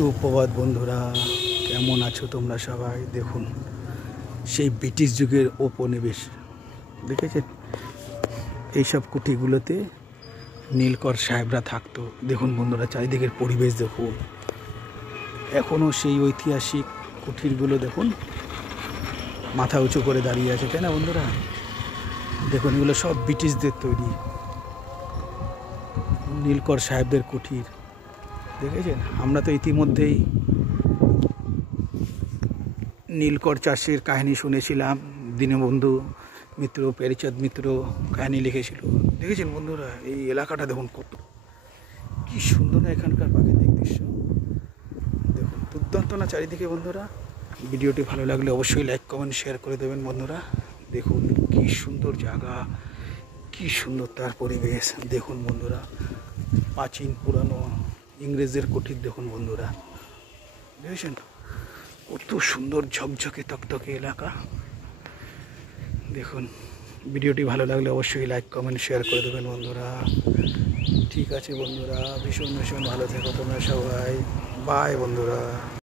সুপ্রভাত বন্ধুরা, কেমন আছো তোমরা সবাই? দেখুন সেই ব্রিটিশ যুগের উপনিবেশ দেখেছেন, এইসব কুঠিগুলোতে নীলকর সাহেবরা থাকতো। দেখুন বন্ধুরা, চারিদিকের পরিবেশ দেখুন, এখনও সেই ঐতিহাসিক কুঠিরগুলো দেখুন মাথা উঁচু করে দাঁড়িয়ে আছে, তাই না বন্ধুরা? দেখুন এগুলো সব ব্রিটিশদের তৈরি নীলকর সাহেবদের কুঠির, দেখেছেন? আমরা তো ইতিমধ্যেই নীলকর চাষের কাহিনী শুনেছিলাম, দীনবন্ধু মিত্র, প্যারীচাঁদ মিত্র কাহিনী লিখেছিল। দেখেছেন বন্ধুরা, এই এলাকাটা দেখুন কত কি সুন্দর না, এখানকার প্রাকৃতিক দৃশ্য দেখুন, দুর্দান্ত না চারিদিকে বন্ধুরা। ভিডিওটি ভালো লাগলে অবশ্যই লাইক কমেন্ট শেয়ার করে দেবেন বন্ধুরা। দেখুন কি সুন্দর জায়গা, কি সুন্দর তার পরিবেশ দেখুন বন্ধুরা। প্রাচীন পুরানো ইংরেজদের কুঠির দেখুন বন্ধুরা, দেখেছেন কত সুন্দর ঝকঝকে তকতকে এলাকা। দেখুন ভিডিওটি ভালো লাগলে অবশ্যই লাইক কমেন্ট শেয়ার করে দেবেন বন্ধুরা। ঠিক আছে বন্ধুরা, ভীষণ ভীষণ ভালো থেকো তোমরা সবাই। বাই বন্ধুরা।